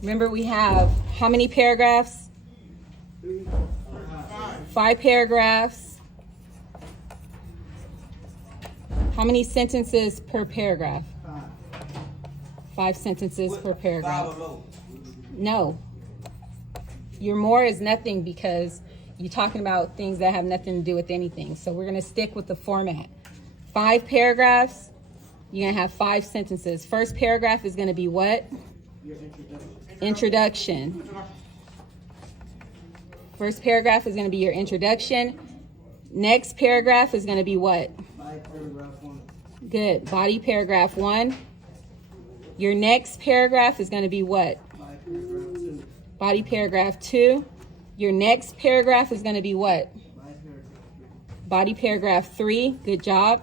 Remember, we have how many paragraphs? 5 paragraphs. How many sentences per paragraph? 5 sentences per paragraph. 5 or more? No. Your more is nothing because you're talking about things that have nothing to do with anything. So we're going to stick with the format. 5 paragraphs. You're going to have 5 sentences. First paragraph is going to be what? Your introduction. Introduction. First paragraph is going to be your introduction. Next paragraph is going to be what? Body paragraph 1. Good. Body paragraph 1. Your next paragraph is going to be what? Body paragraph 2. Body paragraph 2. Your next paragraph is going to be what? Body paragraph 3. Body paragraph 3. Good job.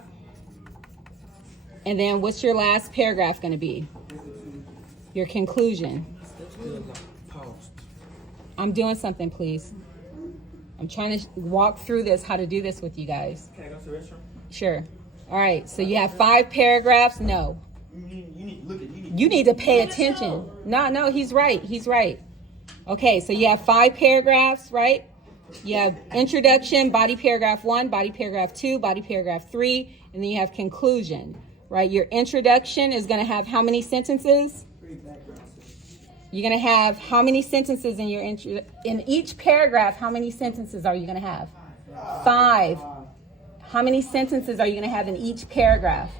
And then what's your last paragraph going to be? Your conclusion. I'm doing something, please. I'm trying to walk through this, how to do this with you guys. Can I go to the restroom? Sure. All right. So you have 5 paragraphs. No. You need to look at You need to pay attention. No, he's right. He's right. Okay, so you have 5 paragraphs, right? You have introduction, body paragraph 1, body paragraph 2, body paragraph 3, and then you have conclusion, right? Your introduction is going to have how many sentences? 3 background sentences. You're going to have how many sentences in your in each paragraph? How many sentences are you going to have? 5. How many sentences are you going to have in each paragraph?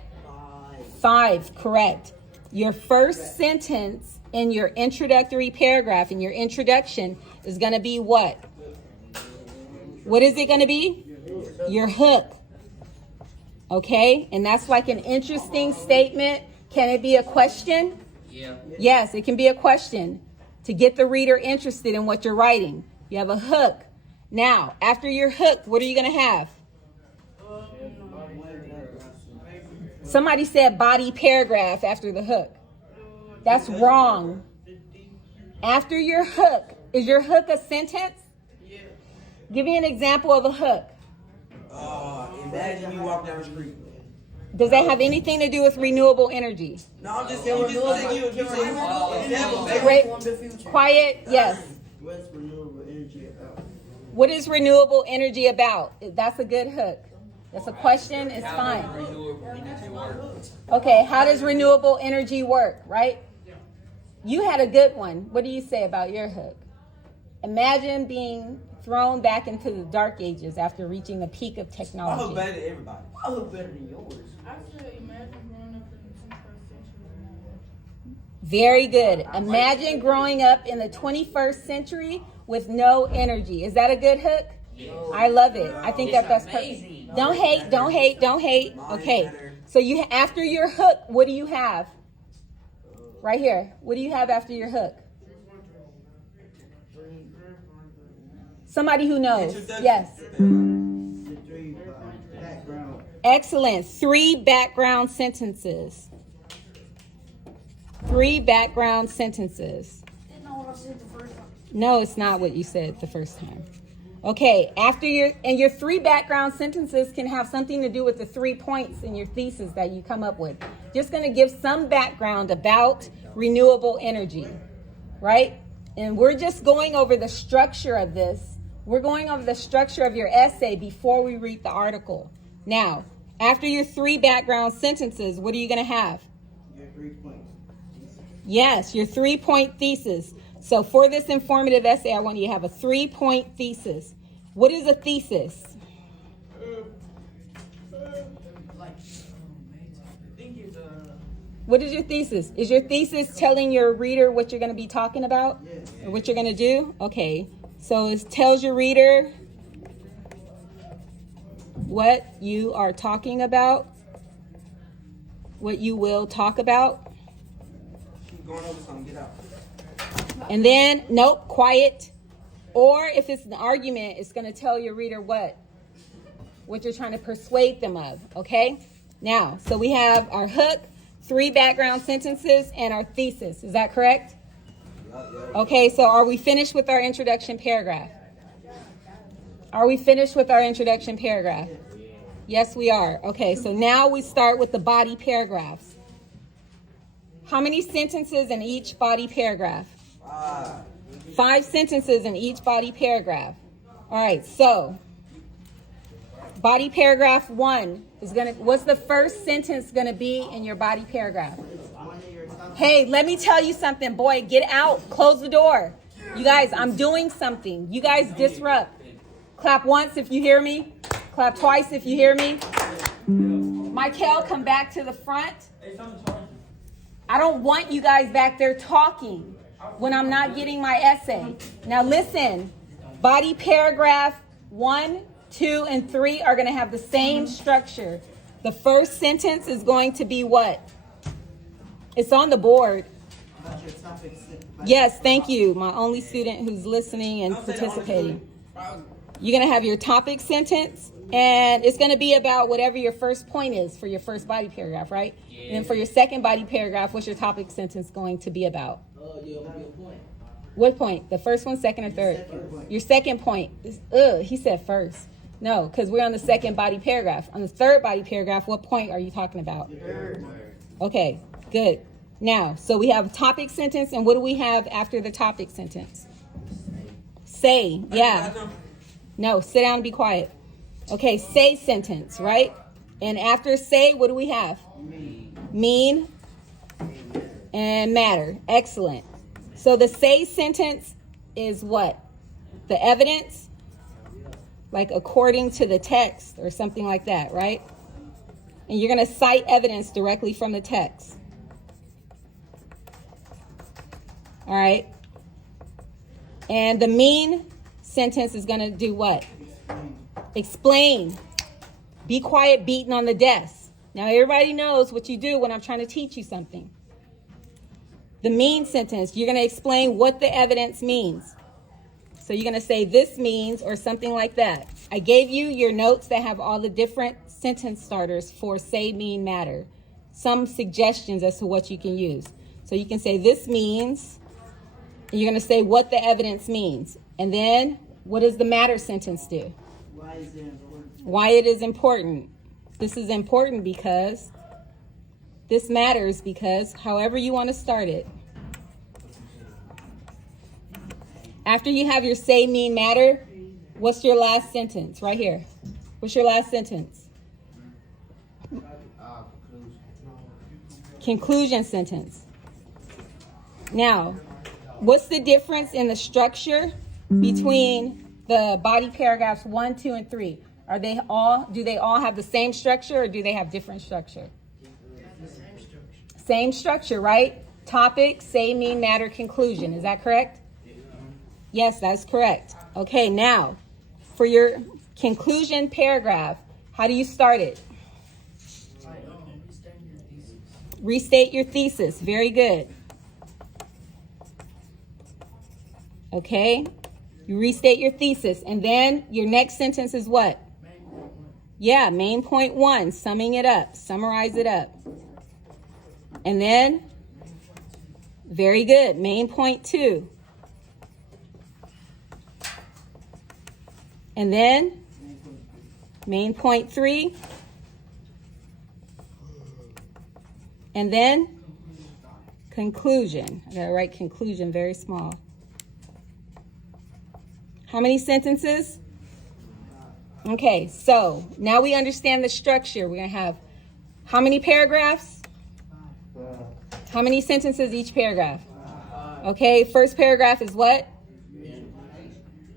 5, correct. Your first sentence in your introductory paragraph, in your introduction, is going to be what? What is it going to be? Your hook. Okay? And that's like an interesting statement. Can it be a question? Yeah. Yes, it can be a question to get the reader interested in what you're writing. You have a hook. Now, after your hook, what are you going to have? Somebody said body paragraph after the hook. That's wrong. After your hook, is your hook a sentence? Yeah. Give me an example of a hook. Imagine you walk down the street. Does that have anything to do with renewable energy? No, I'm just saying you Quiet, yes. What's renewable energy about? What is renewable energy about? That's a good hook. That's a question, it's fine. Okay, how does renewable energy work, right? You had a good one. What do you say about your hook? Imagine being thrown back into the dark ages after reaching the peak of I look technology. better than everybody. I look better than yours. I said imagine growing up in the 21st century. Very good. Imagine growing up in the 21st century with no energy. Is that a good hook? I love it. I think that's perfect. Don't hate, don't hate, don't hate. Okay. So you after your hook, what do you have? Right here. What do you have after your hook? Somebody who knows. Yes. The 3 background. Excellent. 3 background sentences. 3 background sentences. No, it's not what you said the first time. Okay, after your 3 background sentences can have something to do with the 3 points in your thesis that you come up with. Just going to give some background about renewable energy, right? And we're just going over the structure of this. We're going over the structure of your essay before we read the article. Now, after your 3 background sentences, what are you going to have? Your 3 points. Yes, your 3-point thesis. So for this informative essay, I want you to have a 3-point thesis. What is a thesis? What is your thesis? Is your thesis telling your reader what you're going to be talking about? Yes. Or what you're going to do? Okay. So it tells your reader what you are talking about, what you will talk about. Keep going over something, get out. And then, nope, quiet. Or if it's an argument, it's going to tell your reader what you're trying to persuade them of, okay? Now, so we have our hook, 3 background sentences, and our thesis. Is that correct? Okay, so are we finished with our introduction paragraph? Are we finished with our introduction paragraph? Yes, we are. Okay, so now we start with the body paragraphs. How many sentences in each body paragraph? 5. 5 sentences in each body paragraph. All right, so body paragraph 1 is what's the first sentence gonna be in your body paragraph? Hey, let me tell you something, boy, get out, close the door. You guys, I'm doing something. You guys disrupt. Clap once if you hear me. Clap twice if you hear me. Michael, come back to the front. I don't want you guys back there talking when I'm not getting my essay. Now listen, body paragraph 1, 2, and 3 are going to have the same structure. The first sentence is going to be what? It's on the board. Yes, thank you, my only student who's listening and participating. You're going to have your topic sentence, and it's going to be about whatever your first point is for your first body paragraph, right? Yeah. And then for your second body paragraph, what's your topic sentence going to be about? What point? The first one, second, or third? Your second point is, he said first. No, because we're on the second body paragraph. On the third body paragraph, what point are you talking about? Okay, good. Now, so we have topic sentence, and what do we have after the topic sentence? Say, yeah. No, sit down and be quiet. Okay, say sentence, right? And after say, what do we have? Mean and matter. Excellent. So the say sentence is what? The evidence? Like according to the text or something like that, right? And you're going to cite evidence directly from the text. All right. And the mean sentence is going to do what? Explain. Be quiet, beating on the desk. Now, everybody knows what you do when I'm trying to teach you something. The mean sentence, you're going to explain what the evidence means. So you're going to say this means or something like that. I gave you your notes that have all the different sentence starters for say, mean, matter. Some suggestions as to what you can use. So you can say this means, and you're going to say what the evidence means. And then what does the matter sentence do? Why is it important? Why it is important. This is important because this matters because however you want to start it. After you have your say, mean, matter, what's your last sentence right here? What's your last sentence? Conclusion sentence. Now, what's the difference in the structure between the body paragraphs 1, 2, and 3? Do they all have the same structure or do they have different structure? Same structure, right? Topic, say, mean, matter, conclusion. Is that correct? Yes, that's correct. Okay, now, for your conclusion paragraph, how do you start it? Restate your thesis. Very good. Okay, you restate your thesis, and then your next sentence is what? Yeah, main point 1, summing it up, summarize it up. And then, very good, main point 2. And then, main point 3. And then, conclusion. I gotta write conclusion very small. How many sentences? Okay, so now we understand the structure. We're going to have how many paragraphs? How many sentences each paragraph? Okay, first paragraph is what?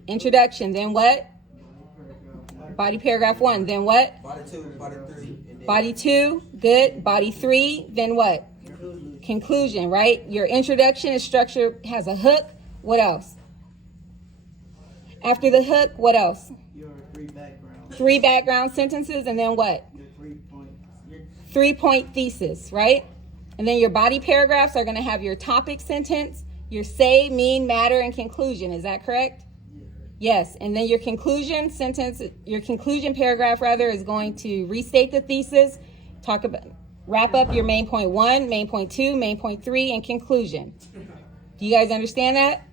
Introduction. Then what? Body paragraph 1. Then what? Body 2, body 3. Body 2, good. Body 3, then what? Conclusion, right? Your introduction is structured, has a hook. What else? After the hook, what else? Your 3 backgrounds. 3 background sentences, and then what? Your 3 points. 3-point thesis, right? And then your body paragraphs are going to have your topic sentence, your say, mean, matter, and conclusion. Is that correct? Yes. And then your conclusion sentence, your conclusion paragraph rather, is going to restate the thesis, wrap up your main point 1, main point 2, main point 3, and conclusion. Do you guys understand that?